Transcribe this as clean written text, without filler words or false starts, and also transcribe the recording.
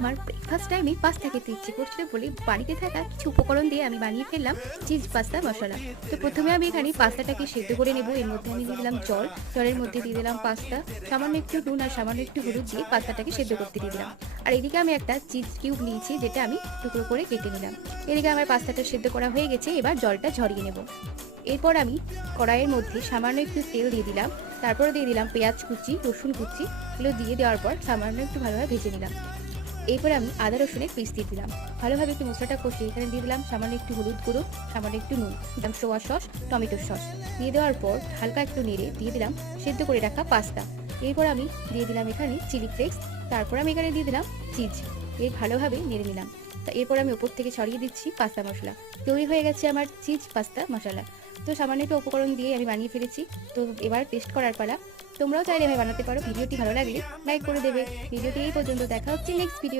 আমার ব্রেকফাস্ট টাইমে পাস্তা খেতে ইচ্ছে করছিল বলে বাড়িতে থাকা কিছু উপকরণ দিয়ে আমি বানিয়ে ফেললাম চিজ পাস্তা মশলা। তো প্রথমে আমি এখানে পাস্তাটাকে সেদ্ধ করে নেব। এর মধ্যে আমি দিয়ে দিলাম জল, জলের মধ্যে দিয়ে দিলাম পাস্তা, সামান্য একটু নুন আর সামান্য একটু হলুদ দিয়ে পাস্তাটাকে সেদ্ধ করতে দিয়ে দিলাম। আর এদিকে আমি একটা চিজ কিউব নিয়েছি, যেটা আমি টুকরো করে কেটে নিলাম। এদিকে আমার পাস্তাটা সেদ্ধ করা হয়ে গেছে, এবার জলটা ঝরিয়ে নেব। এরপর আমি কড়াইয়ের মধ্যে সামান্য একটু তেল দিয়ে দিলাম, তারপরে দিয়ে দিলাম পেঁয়াজ কুচি, রসুন কুচি, এগুলো দিয়ে দেওয়ার পর সামান্য একটু ভালোভাবে ভেজে নিলাম। এরপরে আমি আদা রসুনের পেস্ট দিয়ে দিলাম। ভালোভাবে একটু মশলাটা কষিয়ে এখানে দিয়ে দিলাম সামান্য একটু হলুদ গুঁড়ো, সামান্য একটু নুন, দিলাম সোয়া সস, টমেটো সস। দিয়ে দেওয়ার পর হালকা একটু নেড়ে দিয়ে দিলাম সেদ্ধ করে রাখা পাস্তা। এরপর আমি দিয়ে দিলাম এখানে চিলি ফ্লেক্স, তারপর আমি এখানে দিয়ে দিলাম চিজ। ভালোভাবে নেড়ে নিলাম। এরপর আমি ওপর থেকে ছড়িয়ে দিচ্ছি পাস্তা মশলা। তৈরি হয়ে গেছে আমার চিজ পাস্তা মশলা। তো সামান্য একটু উপকরণ দিয়ে আমি বানিয়ে ফেলেছি। তো এবার টেস্ট করার পালা। তোমরাও চাইলে এভাবে বানাতে পারো। ভিডিওটি ভালো লাগলে লাইক করে দেবে। ভিডিওটি এই পর্যন্ত, দেখা হচ্ছে নেক্সট ভিডিও।